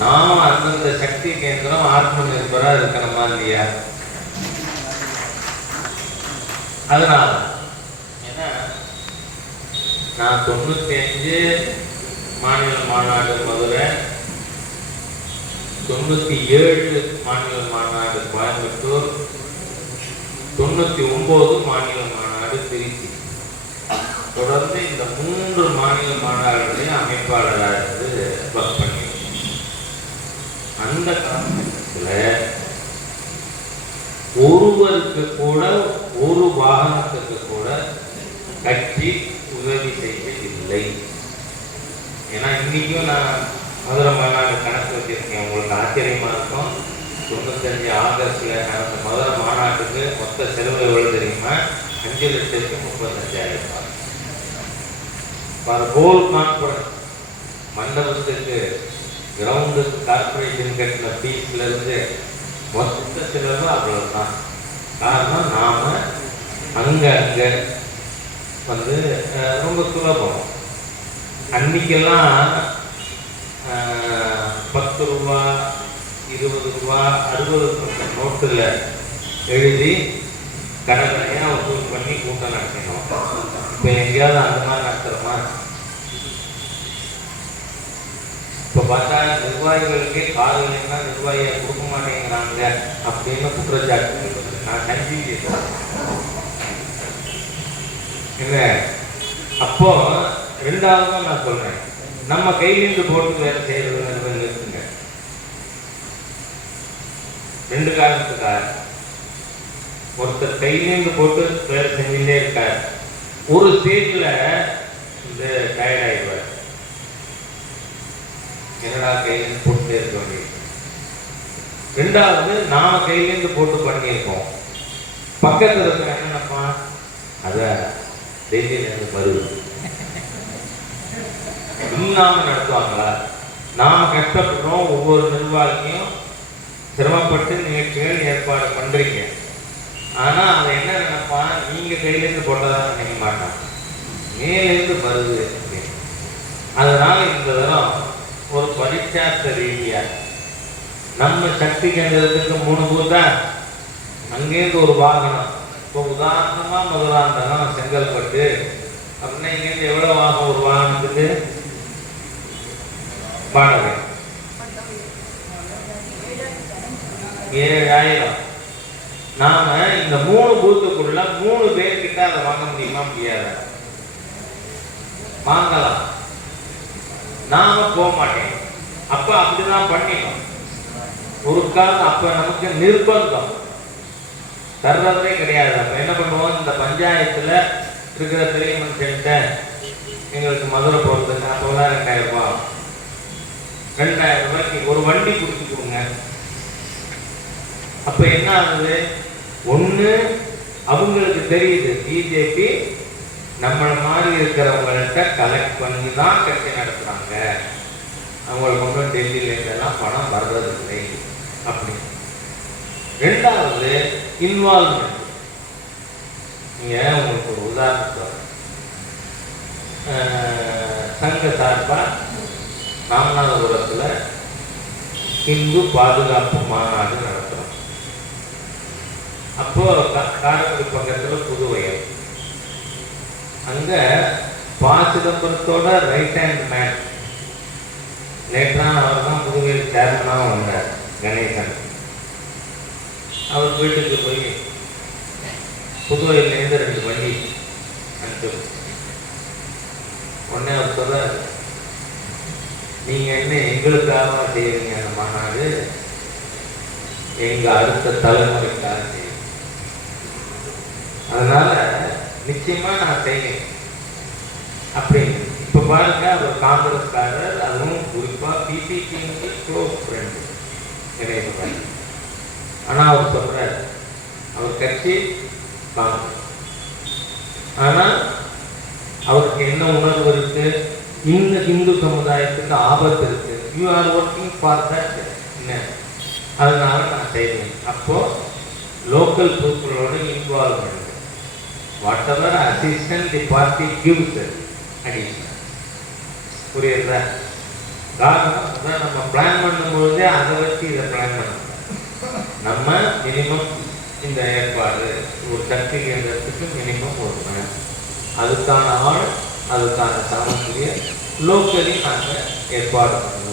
நாம் அந்தந்த சக்தி கேந்திரம் ஆத்ம நிர்பரா இருக்கணுமா இல்லையா? அதனால ஏன்னா நான் 95 மாநில மாநாடு மதுரை, 97 மாநில மாநாடு கோயம்புத்தூர், 99 மாநில மாநாடு திருச்சி. தொடர்ந்து இந்த 3 மாநில மாநாடுகளையும் அமைப்பாளராக இருந்து ஒர்க் பண்ணி அந்த காலகட்டத்தில் ஒருவருக்கு கூட ஒரு வாகனத்துக்கு கூட கட்சி உதவி செய்யவில்லை. ஏன்னா இன்னைக்கும் நான் மதுரை மாநாடு கணக்கு வச்சிருக்கேன். உங்களுக்கு ஆச்சரியமா இருக்கும். 95 ஆகஸ்ட்ல நடந்த மதுரை மாநாட்டுக்கு மொத்த செலவு எவ்வளவு தெரியுமா? 5,35,000. ஹோல் கான்ஃபரன்ஸ் மண்டபத்துக்கு கிரவுண்டுக்கு கார்பரேஷன் கட்டின ஃபீஸ்ல இருந்து மொத்த செலவு அவ்வளவுதான். காரணம் நாம அங்க வந்து ரொம்ப சுலபம். அன்னைக்கெல்லாம் 10 ரூபா, 20 ரூபா, 60 நோட்டுல எழுதி கடற்கரையா வசூல் பண்ணி கூட்டம் நடத்தினோம். இப்போ எங்கேயாவது அந்த மாதிரி நடத்துறோமா? இப்போ பார்த்தா நிர்வாகிகளுக்கே காது இல்லைன்னா நிர்வாகியை கொடுக்க மாட்டேங்கிறாங்க அப்படின்னு குற்றச்சாட்டு. நான் கன்ஃபியூஸ் இல்லை. அப்போ ரெண்டாவது நான் சொல்றேன், நம்ம கையிலிருந்து போட்டு வேலை செய்யறது இருக்குங்க. 2 காரணத்துக்காக ஒருத்தர் கையிலேருந்து போட்டு வேலை செஞ்சுட்டே இருக்கார். ஒரு ஸ்டேஜில் இந்த டயர்ட் ஆயிடுவார். என்னடா கையிலேருந்து போட்டுட்டே இருக்க வேண்டியது. ரெண்டாவது நாம கையிலேருந்து போட்டு பண்ணியிருக்கோம். பக்கத்தில் இருக்கிற என்னென்னப்பா அத டெல்லியிலேருந்து வருது இல்லாம நடத்துவாங்களா? நாம கஷ்டப்படுறோம். ஒவ்வொரு நிர்வாகியும் சிரமப்பட்டு நிகழ்ச்சிகள் ஏற்பாடு பண்றீங்க. ஆனா அதை என்ன நினைப்பா, நீங்க கையிலேருந்து போட்டதான் நினைக்க மாட்டான், மேலேருந்து வருது அப்படின்னு. அதனால இந்த தரம் ஒரு பரிச்சார்த்த ரீதியா நம்ம சக்தி கேந்திரத்துக்கு 3 பூத்தா அங்கேருந்து ஒரு வாகனம். இப்போ உதாரணமா மதுராந்தகம் செங்கல்பட்டு அப்படின்னா இங்கேருந்து எவ்வளவு ஆகும் ஒரு வாகனத்துக்கு வாடகை? 7,000. நாம இந்த 3 பூத்துக்குள்ள 3 பேர்கிட்ட அதை வாங்க முடியுமா? முடியாத. வாங்கலாம், நாம போக மாட்டேன். அப்ப அப்படிதான் பண்ணிடும் ஒரு காலம். அப்ப நமக்கு நிர்பந்தம் தர்றதே கிடையாது. அப்ப என்ன பண்ணுவோம், இந்த பஞ்சாயத்துல இருக்கிற பெரிய மனுஷன்கிட்ட எங்களுக்கு மதுரை போறதுக்கு அப்போதான் 2,000 ரூபாய், 2,000 ரூபாய்க்கு ஒரு வண்டி கொடுத்து கொடுங்க. அப்ப என்ன ஆகுது, ஒண்ணு அவங்களுக்கு தெரியுது பிஜேபி நம்மள மாதிரி இருக்கிறவங்கள்ட்ட கலெக்ட் பண்ணி தான் கட்சி நடத்துறாங்க, அவங்களுக்கு ஒன்றும் டெல்லியில இருந்தெல்லாம் பணம் வர்றதில்லை அப்படி. ரெண்டாவது இன்வால்மெண்ட். நீங்க உங்களுக்கு ஒரு உதாரணம், சங்க சார்பா ராமநாதபுரத்துல இந்து பாதுகாப்பு மாநாடு நடத்துறோம். அப்போ காரைக்குடி பக்கத்துல புதுவயல், அங்க ப. சிதம்பரத்தோட ரைட் ஹேண்ட் மேன், லேட்டரான அவர் தான் புதுவையில் சேர்மனாக வந்தார், கணேசன். அவர் வீட்டுக்கு போய் புதுவையிலேருந்து 2 வண்டி அனுப்பிச்சு. உடனே அவர் சொல்றார், நீங்க என்ன எங்களுக்காக செய்வீங்க அந்த மாநாடு, எங்க அடுத்த தலைமுறைக்காக செய்வீங்க, அதனால நிச்சயமா நான் செய்வேன் அப்படின்னு. இப்ப பாருங்க, அவர் காங்கிரஸ்காரர், அதுவும் குறிப்பா பிசிபிக்கு க்ளோஸ் ஃப்ரெண்ட் கணேசன். ஆனா அவர் சொல்றாரு, அவர் கட்சி காங்கிரஸ், ஆனா அவருக்கு என்ன உணர்வு இருக்கு, இந்த இந்து சமுதாயத்துக்கு ஆபத்து இருக்கு, you are working for that, அதனால நான் செய்வேன். அப்போ லோக்கல் பீப்புளோட involvement, whatever assistant the party gives additional. புரியுதா? காரணம் அதான் நம்ம பிளான் பண்ணும்பொழுதே அதை வச்சு இதை பிளான் பண்ணணும். நம்ம மினிமம் இந்த ஏற்பாடு ஒரு சக்தி கேந்திரத்துக்கு மினிமம் ஒரு மேன், அதுக்கான ஆள், அதுக்கான சாமக்கிரிய லோக்கலி நாங்கள் ஏற்பாடு பண்ணுவோம்.